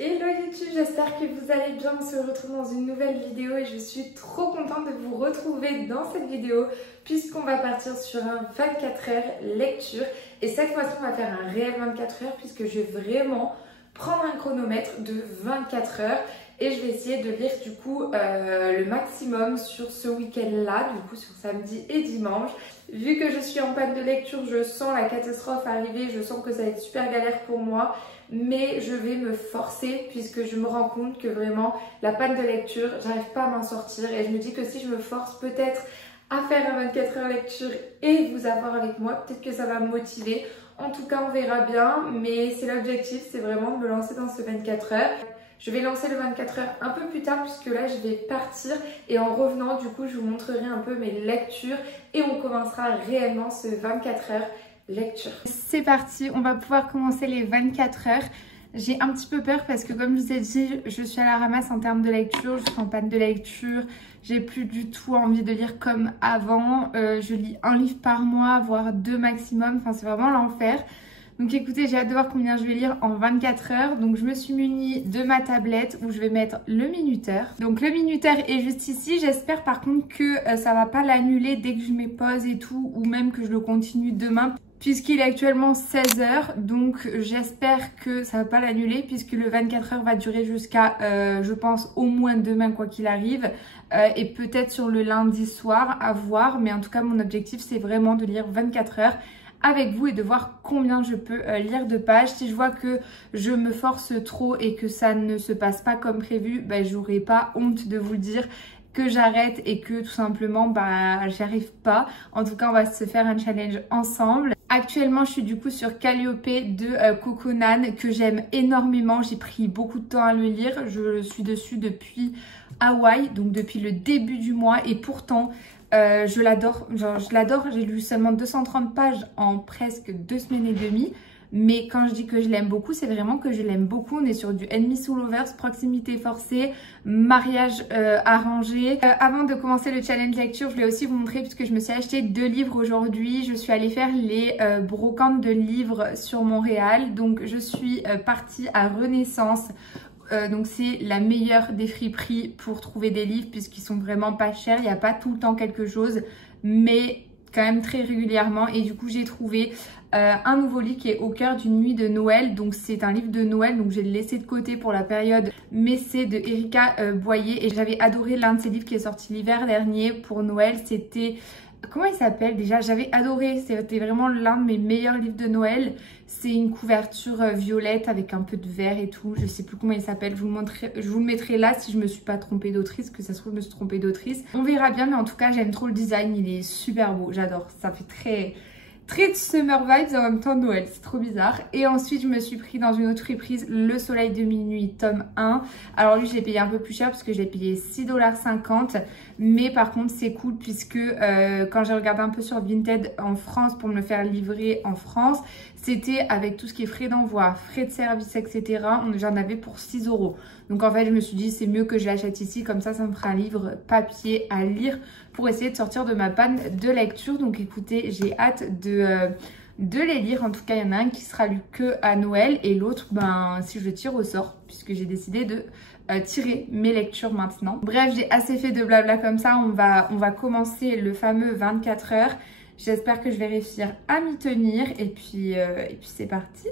Hello YouTube, j'espère que vous allez bien. On se retrouve dans une nouvelle vidéo et je suis trop contente de vous retrouver dans cette vidéo puisqu'on va partir sur un 24 heures lecture. Et cette fois-ci, on va faire un réel 24 heures puisque je vais vraiment prendre un chronomètre de 24 heures et je vais essayer de lire du coup le maximum sur ce week-end-là, du coup sur samedi et dimanche. Vu que je suis en panne de lecture, je sens la catastrophe arriver, je sens que ça va être super galère pour moi. Mais je vais me forcer puisque je me rends compte que vraiment la panne de lecture, j'arrive pas à m'en sortir. Et je me dis que si je me force peut-être à faire un 24 heures lecture et vous avoir avec moi, peut-être que ça va me motiver. En tout cas, on verra bien, mais c'est l'objectif, c'est vraiment de me lancer dans ce 24 heures. Je vais lancer le 24 heures un peu plus tard puisque là je vais partir et en revenant du coup je vous montrerai un peu mes lectures et on commencera réellement ce 24 heures lecture. C'est parti, on va pouvoir commencer les 24 heures. J'ai un petit peu peur parce que comme je vous ai dit, je suis à la ramasse en termes de lecture, je suis en panne de lecture, j'ai plus du tout envie de lire comme avant. Je lis un livre par mois, voire 2 maximum, enfin c'est vraiment l'enfer. Donc écoutez, j'ai hâte de voir combien je vais lire en 24 heures. Donc je me suis munie de ma tablette où je vais mettre le minuteur. Donc le minuteur est juste ici. J'espère par contre que ça va pas l'annuler dès que je mets pause et tout, ou même que je le continue demain. Puisqu'il est actuellement 16 h, donc j'espère que ça va pas l'annuler puisque le 24 heures va durer jusqu'à, je pense, au moins demain quoi qu'il arrive. Et peut-être sur le lundi soir, à voir. Mais en tout cas, mon objectif, c'est vraiment de lire 24 heures avec vous et de voir combien je peux lire de pages. Si je vois que je me force trop et que ça ne se passe pas comme prévu, ben, j'aurai pas honte de vous le dire que j'arrête et que tout simplement j'y arrive pas. En tout cas, on va se faire un challenge ensemble. Actuellement, je suis du coup sur Calliope de Coconan que j'aime énormément. J'ai pris beaucoup de temps à le lire. Je suis dessus depuis Hawaï, donc depuis le début du mois et pourtant je l'adore. Genre, je l'adore. J'ai lu seulement 230 pages en presque 2 semaines et demie. Mais quand je dis que je l'aime beaucoup, c'est vraiment que je l'aime beaucoup. On est sur du Enemies to Lovers, proximité forcée, mariage arrangé. Avant de commencer le challenge lecture, je voulais aussi vous montrer, puisque je me suis acheté 2 livres aujourd'hui. Je suis allée faire les brocantes de livres sur Montréal. Donc je suis partie à Renaissance. Donc c'est la meilleure des friperies pour trouver des livres puisqu'ils sont vraiment pas chers. Il n'y a pas tout le temps quelque chose, mais quand même très régulièrement. Et du coup j'ai trouvé un nouveau livre qui est Au cœur d'une nuit de Noël. Donc c'est un livre de Noël, donc j'ai laissé de côté pour la période. Mais c'est de Erika Boyer et j'avais adoré l'un de ses livres qui est sorti l'hiver dernier pour Noël. C'était... Comment il s'appelle déjà? J'avais adoré, c'était vraiment l'un de mes meilleurs livres de Noël. C'est une couverture violette avec un peu de vert et tout. Je sais plus comment il s'appelle, je vous le mettrai là si je me suis pas trompée d'autrice, que ça se trouve je me suis trompée d'autrice. On verra bien, mais en tout cas j'aime trop le design, il est super beau, j'adore. Ça fait très summer vibes et en même temps Noël, c'est trop bizarre. Et ensuite je me suis pris dans une autre friperise Le Soleil de minuit tome 1. Alors lui je l'ai payé un peu plus cher parce que je l'ai payé 6,50 $. Mais par contre c'est cool puisque quand j'ai regardé un peu sur Vinted en France pour me le faire livrer en France, c'était avec tout ce qui est frais d'envoi, frais de service, etc. J'en avais pour 6 €. Donc en fait je me suis dit c'est mieux que je l'achète ici, comme ça me fera un livre papier à lire pour essayer de sortir de ma panne de lecture. Donc écoutez, j'ai hâte de les lire. En tout cas il y en a un qui sera lu que à Noël et l'autre si je le tire au sort puisque j'ai décidé de tirer mes lectures maintenant. Bref, j'ai assez fait de blabla comme ça, on va commencer le fameux 24 heures. J'espère que je vais réussir à m'y tenir et puis c'est parti.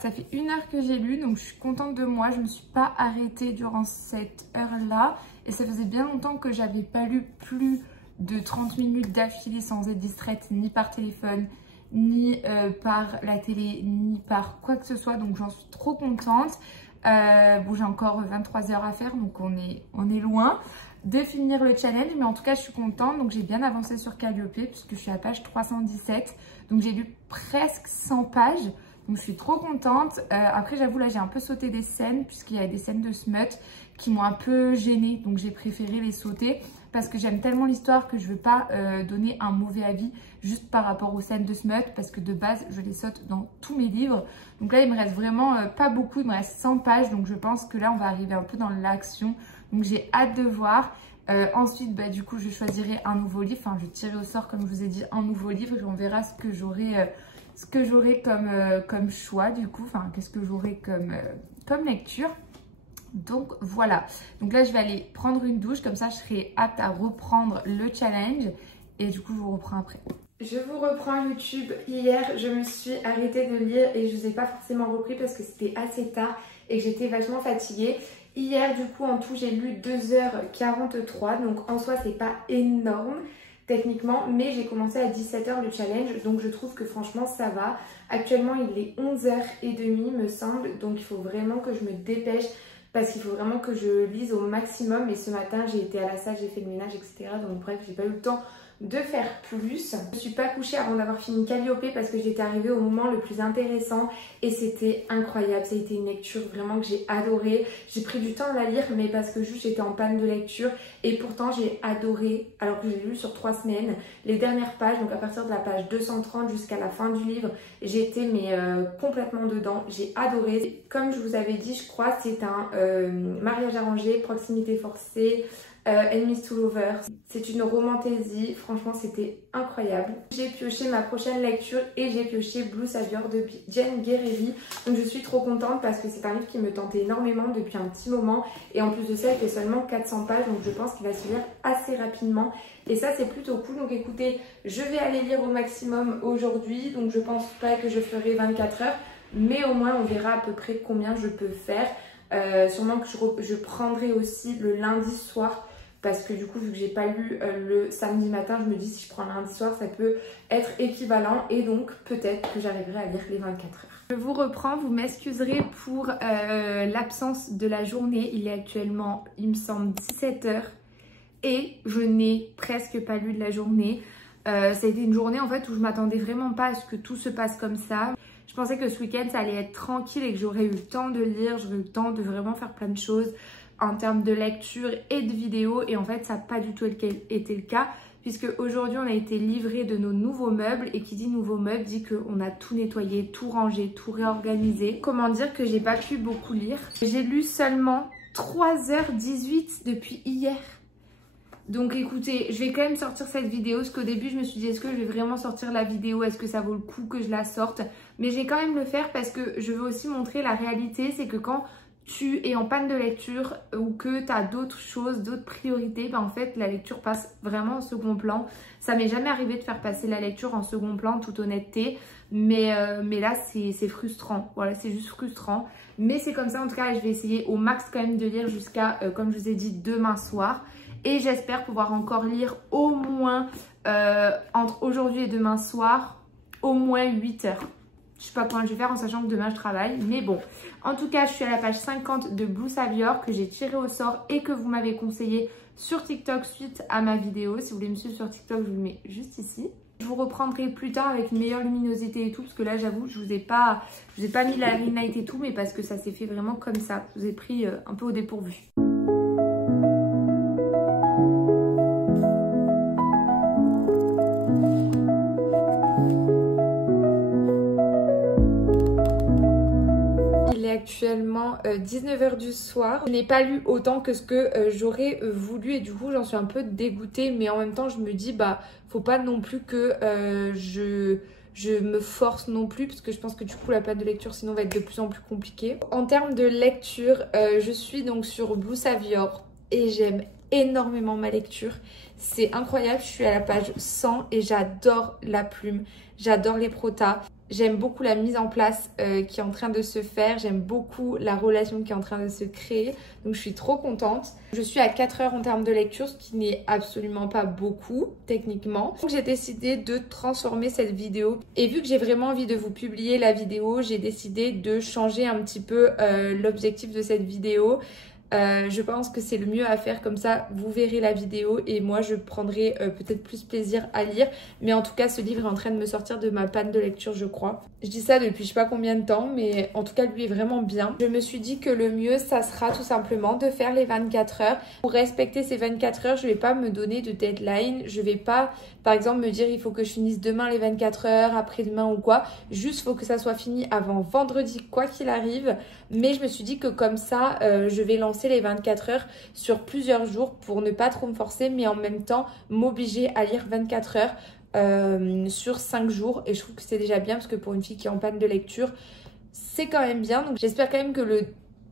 Ça fait 1 heure que j'ai lu, donc je suis contente de moi. Je ne me suis pas arrêtée durant cette heure-là. Et ça faisait bien longtemps que j'avais pas lu plus de 30 minutes d'affilée sans être distraite, ni par téléphone, ni par la télé, ni par quoi que ce soit. Donc j'en suis trop contente. Bon, j'ai encore 23 heures à faire, donc on est loin de finir le challenge. Mais en tout cas, je suis contente. Donc j'ai bien avancé sur Calliope puisque je suis à page 317. Donc j'ai lu presque 100 pages. Donc je suis trop contente. Après j'avoue là j'ai un peu sauté des scènes puisqu'il y a des scènes de smut qui m'ont un peu gênée. Donc j'ai préféré les sauter. parce que j'aime tellement l'histoire que je veux pas donner un mauvais avis juste par rapport aux scènes de smut, parce que de base je les saute dans tous mes livres. Donc là il me reste vraiment pas beaucoup, il me reste 100 pages, donc je pense que là on va arriver un peu dans l'action, donc j'ai hâte de voir. Ensuite du coup je choisirai un nouveau livre, enfin je tirerai au sort comme je vous ai dit un nouveau livre et on verra ce que j'aurai comme choix du coup, enfin qu'est-ce que j'aurai comme lecture. Donc voilà, donc là je vais aller prendre une douche, comme ça je serai apte à reprendre le challenge et du coup je vous reprends après. Je vous reprends YouTube. Hier je me suis arrêtée de lire et je ne vous ai pas forcément repris parce que c'était assez tard et que j'étais vachement fatiguée. Hier du coup en tout j'ai lu 2h43, donc en soi c'est pas énorme techniquement, mais j'ai commencé à 17h le challenge, donc je trouve que franchement ça va. Actuellement il est 11h30 me semble, donc il faut vraiment que je me dépêche parce qu'il faut vraiment que je lise au maximum. Et ce matin j'ai été à la salle, j'ai fait le ménage etc, donc bref j'ai pas eu le temps de faire plus. Je ne suis pas couchée avant d'avoir fini Calliope parce que j'étais arrivée au moment le plus intéressant et c'était incroyable. Ça a été une lecture vraiment que j'ai adorée. J'ai pris du temps de la lire mais parce que juste j'étais en panne de lecture et pourtant j'ai adoré, alors que j'ai lu sur 3 semaines, les dernières pages, donc à partir de la page 230 jusqu'à la fin du livre, j'étais complètement dedans. J'ai adoré. Comme je vous avais dit, je crois, c'est un mariage arrangé, proximité forcée, Enemies to Lovers. C'est une romantaisie, franchement c'était incroyable. J'ai pioché ma prochaine lecture et j'ai pioché Blue Savior de Jen Guerreri. Donc je suis trop contente parce que c'est un livre qui me tentait énormément depuis un petit moment. Et en plus de ça, il fait seulement 400 pages, donc je pense qu'il va se lire assez rapidement. Et ça c'est plutôt cool. Donc écoutez, je vais aller lire au maximum aujourd'hui. Donc je pense pas que je ferai 24 heures, mais au moins on verra à peu près combien je peux faire. Sûrement que je prendrai aussi le lundi soir. Parce que du coup, vu que j'ai pas lu le samedi matin, je me dis si je prends le lundi soir, ça peut être équivalent. Et donc, peut-être que j'arriverai à lire les 24 heures. Je vous reprends, vous m'excuserez pour l'absence de la journée. Il est actuellement, il me semble, 17 h. Et je n'ai presque pas lu de la journée. Ça a été une journée en fait où je m'attendais vraiment pas à ce que tout se passe comme ça. Je pensais que ce week-end, ça allait être tranquille et que j'aurais eu le temps de lire, j'aurais eu le temps de vraiment faire plein de choses en termes de lecture et de vidéos, et en fait ça n'a pas du tout été le cas puisque aujourd'hui on a été livré de nos nouveaux meubles, et qui dit nouveaux meubles dit qu'on a tout nettoyé, tout rangé, tout réorganisé. Comment dire que j'ai pas pu beaucoup lire. J'ai lu seulement 3h18 depuis hier. Donc écoutez, je vais quand même sortir cette vidéo parce qu'au début je me suis dit est-ce que je vais vraiment sortir la vidéo, est-ce que ça vaut le coup que je la sorte, mais je vais quand même le faire parce que je veux aussi montrer la réalité. C'est que quand tu es en panne de lecture ou que tu as d'autres choses, d'autres priorités, en fait la lecture passe vraiment en second plan. Ça m'est jamais arrivé de faire passer la lecture en second plan, toute honnêteté, mais là c'est frustrant, voilà, c'est juste frustrant, mais c'est comme ça. En tout cas je vais essayer au max quand même de lire jusqu'à comme je vous ai dit demain soir, et j'espère pouvoir encore lire au moins entre aujourd'hui et demain soir au moins 8 heures. Je sais pas comment je vais faire en sachant que demain je travaille. Mais bon, en tout cas, je suis à la page 50 de Blue Savior que j'ai tiré au sort et que vous m'avez conseillé sur TikTok suite à ma vidéo. Si vous voulez me suivre sur TikTok, je vous le mets juste ici. Je vous reprendrai plus tard avec une meilleure luminosité et tout, parce que là, j'avoue, je vous ai pas mis la ring light et tout, mais parce que ça s'est fait vraiment comme ça. Je vous ai pris un peu au dépourvu. Actuellement 19 h du soir. Je n'ai pas lu autant que ce que j'aurais voulu et du coup j'en suis un peu dégoûtée, mais en même temps je me dis faut pas non plus que je me force non plus, parce que je pense que du coup la période de lecture sinon va être de plus en plus compliquée. En termes de lecture, je suis donc sur Blue Savior et j'aime énormément ma lecture. C'est incroyable, je suis à la page 100 et j'adore la plume, j'adore les protas. J'aime beaucoup la mise en place qui est en train de se faire. J'aime beaucoup la relation qui est en train de se créer. Donc je suis trop contente. Je suis à 4 heures en termes de lecture, ce qui n'est absolument pas beaucoup techniquement. Donc j'ai décidé de transformer cette vidéo. Et vu que j'ai vraiment envie de vous publier la vidéo, j'ai décidé de changer un petit peu l'objectif de cette vidéo. Je pense que c'est le mieux à faire, comme ça vous verrez la vidéo et moi je prendrai peut-être plus plaisir à lire. Mais en tout cas ce livre est en train de me sortir de ma panne de lecture je crois. Je dis ça depuis je sais pas combien de temps, mais en tout cas lui est vraiment bien. Je me suis dit que le mieux ça sera tout simplement de faire les 24 heures. Pour respecter ces 24 heures je vais pas me donner de deadline. Je vais pas par exemple me dire il faut que je finisse demain les 24 heures, après-demain ou quoi. Juste faut que ça soit fini avant vendredi quoi qu'il arrive. Mais je me suis dit que comme ça je vais lancer les 24 heures sur plusieurs jours pour ne pas trop me forcer, mais en même temps m'obliger à lire 24 heures sur 5 jours. Et je trouve que c'est déjà bien parce que pour une fille qui est en panne de lecture, c'est quand même bien. Donc j'espère quand même que le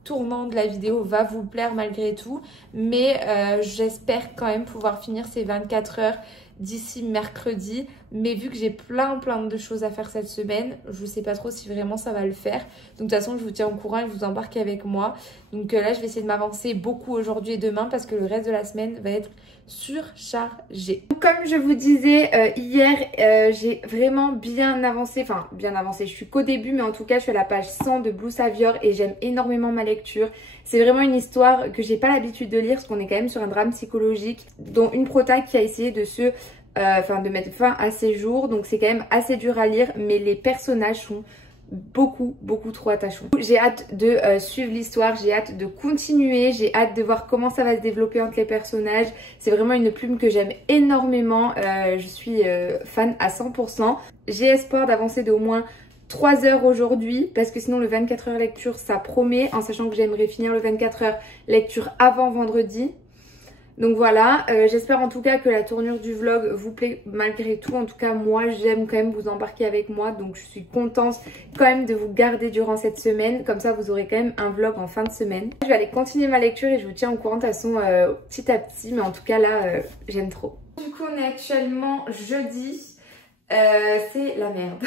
tournant de la vidéo va vous plaire malgré tout. Mais j'espère quand même pouvoir finir ces 24 heures d'ici mercredi. Mais vu que j'ai plein de choses à faire cette semaine, je sais pas trop si vraiment ça va le faire. Donc de toute façon je vous tiens au courant et je vous embarque avec moi. Donc là je vais essayer de m'avancer beaucoup aujourd'hui et demain parce que le reste de la semaine va être surchargé. Comme je vous disais hier, j'ai vraiment bien avancé, je suis qu'au début, mais en tout cas je suis à la page 100 de Blue Savior et j'aime énormément ma lecture. C'est vraiment une histoire que j'ai pas l'habitude de lire parce qu'on est quand même sur un drame psychologique dont une prota qui a essayé de de mettre fin à ses jours, donc c'est quand même assez dur à lire, mais les personnages sont beaucoup trop attachants. J'ai hâte de suivre l'histoire, j'ai hâte de continuer, j'ai hâte de voir comment ça va se développer entre les personnages. C'est vraiment une plume que j'aime énormément, je suis fan à 100%. J'ai espoir d'avancer d'au moins 3 heures aujourd'hui parce que sinon le 24 heures lecture ça promet, en sachant que j'aimerais finir le 24 heures lecture avant vendredi. Donc voilà, j'espère en tout cas que la tournure du vlog vous plaît malgré tout. En tout cas, moi, j'aime quand même vous embarquer avec moi. Donc je suis contente quand même de vous garder durant cette semaine. Comme ça, vous aurez quand même un vlog en fin de semaine. Je vais aller continuer ma lecture et je vous tiens au courant de toute façon petit à petit. Mais en tout cas, là, j'aime trop. Du coup, on est actuellement jeudi. C'est la merde.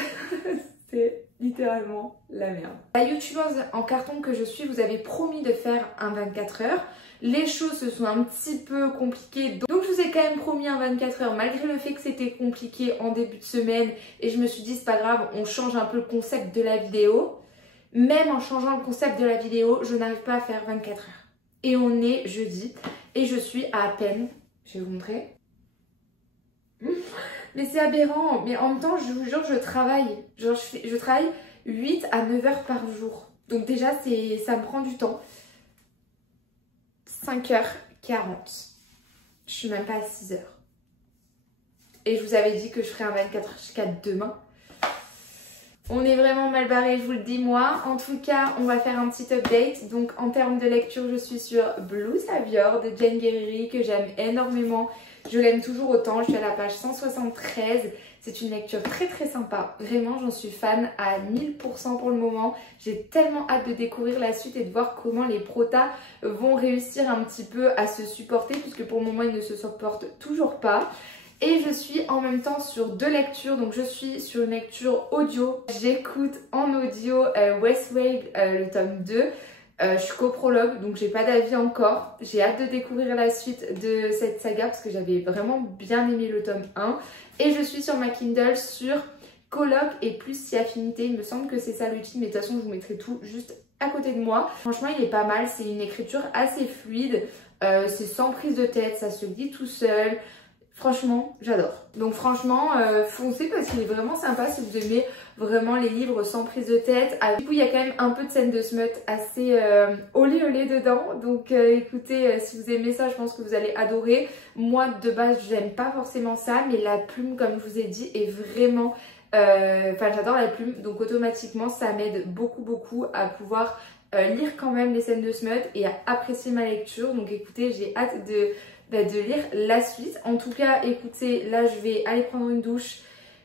C'est littéralement la merde. La youtubeuse en carton que je suis vous avait promis de faire un 24 heures. Les choses se sont un petit peu compliquées, donc je vous ai quand même promis un 24 heures malgré le fait que c'était compliqué en début de semaine. Et je me suis dit c'est pas grave, on change un peu le concept de la vidéo. Même en changeant le concept de la vidéo, je n'arrive pas à faire 24 heures. Et on est jeudi et je suis à peine, je vais vous montrer. Mais c'est aberrant, mais en même temps je vous jure je travaille. Genre je travaille 8 à 9 heures par jour. Donc déjà ça me prend du temps. 5h40. Je suis même pas à 6h. Et je vous avais dit que je ferais un 24 heures jusqu'à demain. On est vraiment mal barré, je vous le dis moi. En tout cas, on va faire un petit update. Donc en termes de lecture, je suis sur Blue Savior de Jane Guerrieri que j'aime énormément. Je l'aime toujours autant. Je suis à la page 173. C'est une lecture très sympa. Vraiment, j'en suis fan à 1000% pour le moment. J'ai tellement hâte de découvrir la suite et de voir comment les protas vont réussir un petit peu à se supporter puisque pour le moment, ils ne se supportent toujours pas. Et je suis en même temps sur 2 lectures. Donc je suis sur une lecture audio. J'écoute en audio Westwave le tome 2. Je suis qu'au prologue, donc j'ai pas d'avis encore. J'ai hâte de découvrir la suite de cette saga parce que j'avais vraiment bien aimé le tome 1. Et je suis sur ma Kindle sur Colloque et plus si affinité. Il me semble que c'est ça le titre, mais de toute façon je vous mettrai tout juste à côté de moi. Franchement il est pas mal, c'est une écriture assez fluide. C'est sans prise de tête, ça se lit tout seul. Franchement, j'adore. Donc franchement, foncez parce qu'il est vraiment sympa si vous aimez vraiment les livres sans prise de tête. Du coup, il y a quand même un peu de scène de smut assez olé dedans. Donc écoutez, si vous aimez ça, je pense que vous allez adorer. Moi, de base, j'aime pas forcément ça, mais la plume, comme je vous ai dit, est vraiment... j'adore la plume, donc automatiquement, ça m'aide beaucoup à pouvoir lire quand même les scènes de smut et à apprécier ma lecture. Donc écoutez, j'ai hâte de lire la suite. En tout cas, écoutez, là je vais aller prendre une douche,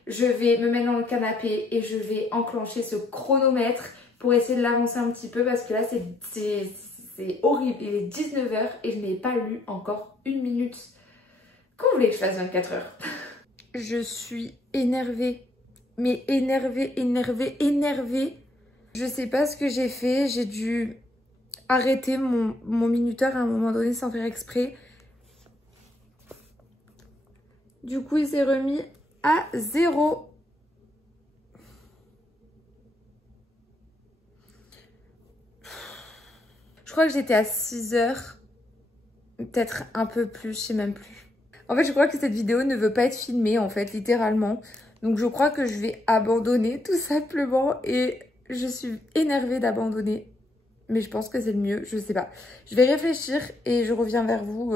je vais me mettre dans le canapé et je vais enclencher ce chronomètre pour essayer de l'avancer un petit peu parce que là c'est horrible. Il est 19 h et je n'ai pas lu encore 1 minute. Comment vous voulez que je fasse 24 heures? Je suis énervée, mais énervée. Je sais pas ce que j'ai fait, j'ai dû arrêter mon minuteur à un moment donné sans faire exprès. Du coup, il s'est remis à 0. Je crois que j'étais à 6 heures, peut-être un peu plus, je sais même plus. En fait, je crois que cette vidéo ne veut pas être filmée, en fait, littéralement. Donc, je crois que je vais abandonner, tout simplement. Et je suis énervée d'abandonner. Mais je pense que c'est le mieux, je sais pas. Je vais réfléchir et je reviens vers vous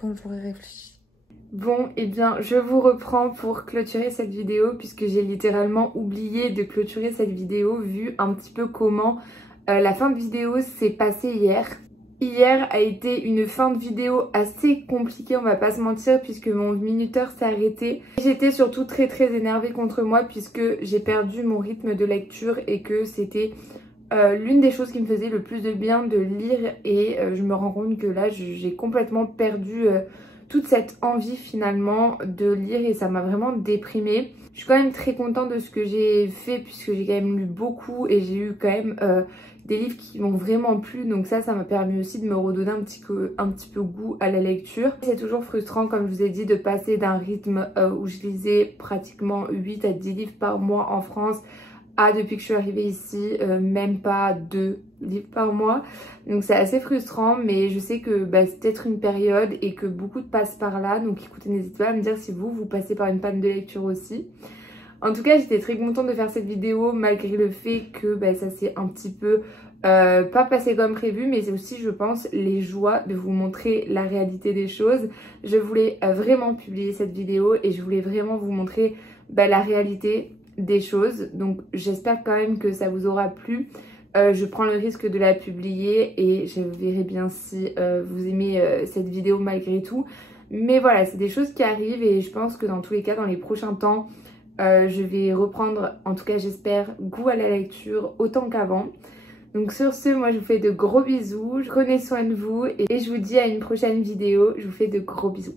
quand j'aurai réfléchi. Bon, et bien, je vous reprends pour clôturer cette vidéo puisque j'ai littéralement oublié de clôturer cette vidéo vu un petit peu comment la fin de vidéo s'est passée hier. Hier a été une fin de vidéo assez compliquée, on va pas se mentir, puisque mon minuteur s'est arrêté. J'étais surtout très énervée contre moi puisque j'ai perdu mon rythme de lecture et que c'était l'une des choses qui me faisait le plus de bien de lire et je me rends compte que là j'ai complètement perdu toute cette envie finalement de lire et ça m'a vraiment déprimée. Je suis quand même très contente de ce que j'ai fait puisque j'ai quand même lu beaucoup et j'ai eu quand même des livres qui m'ont vraiment plu, donc ça m'a permis aussi de me redonner un petit peu goût à la lecture. C'est toujours frustrant, comme je vous ai dit, de passer d'un rythme où je lisais pratiquement 8 à 10 livres par mois en France à, depuis que je suis arrivée ici, même pas 2 livres par mois. Donc c'est assez frustrant, mais je sais que c'est peut-être une période et que beaucoup passent par là. Donc écoutez, n'hésitez pas à me dire si vous passez par une panne de lecture aussi. En tout cas, j'étais très contente de faire cette vidéo malgré le fait que ça s'est un petit peu pas passé comme prévu, mais c'est aussi, je pense, les joies de vous montrer la réalité des choses. Je voulais vraiment publier cette vidéo et je voulais vraiment vous montrer la réalité des choses. Donc j'espère quand même que ça vous aura plu. Je prends le risque de la publier et je verrai bien si vous aimez cette vidéo malgré tout. Mais voilà, c'est des choses qui arrivent et je pense que dans tous les cas, dans les prochains temps, je vais reprendre, en tout cas j'espère, goût à la lecture autant qu'avant. Donc sur ce, moi je vous fais de gros bisous, prenez soin de vous et je vous dis à une prochaine vidéo. Je vous fais de gros bisous.